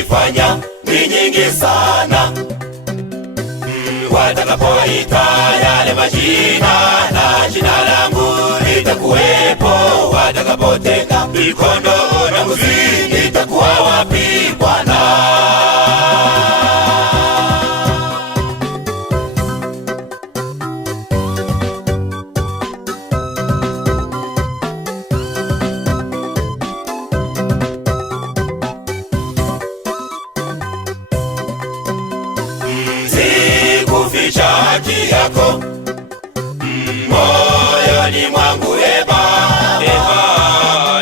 ulizozifanya ni nyingi sana. Watakapoita yale majina na jina langu litakuwepo, watakapotenga kondoo na mbuzi litakuwa wapi Bwana? Sikuficha haki yako moyoni mwangu, Eba,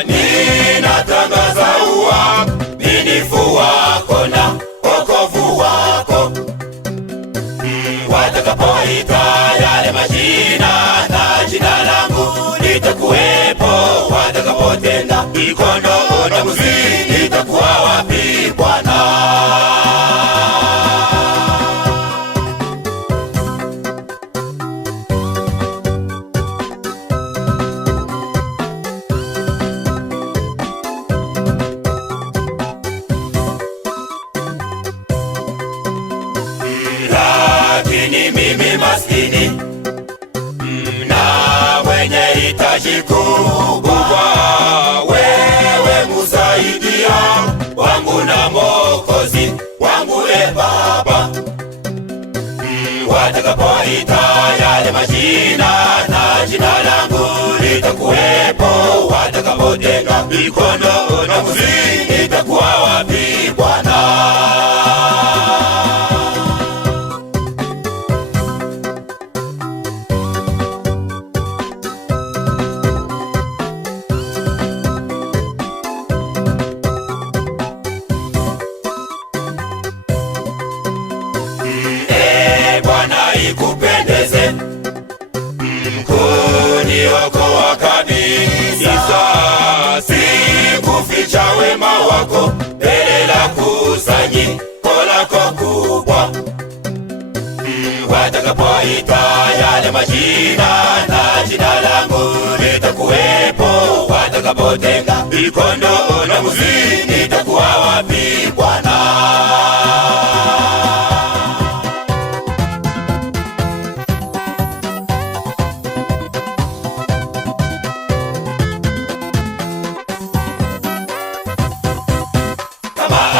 ninatangaza uaminifu wako na wokovu wako. Watakapoita yale majina na jina langu litakuwepo, watakapotenda kondoo na mbuzi litakuwa wapi Bwana? Lakini mimi maskini na mwenye hitaji kubwa, wewe msaidia wangu na Mwokozi wangu, Baba. Watakapoita yale majina na jina langu litakuwepo, watakapotenga kondoo na mbuzi litakuwa wapi Bwana? Bwana ikupendeze kuniokoa kabisa, sikuficha wema wako mbele la kusanyiko lako kubwa. Watakapoita yale majina na jina langu litakuwepo, watakapotenga kondoo na mbuzi litakuwa wapi Bwana?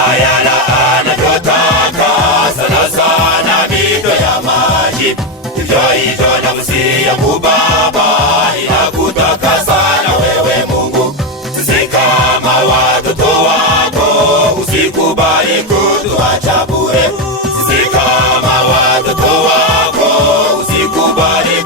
Ayala anavyotaka sana sana mito ya maji, hivyo hivyo nafsi yangu Baba inakutaka sana wewe Mungu. Sisi kama watoto wako usikubali kutuacha bure. Sisi kama watoto wako usikubali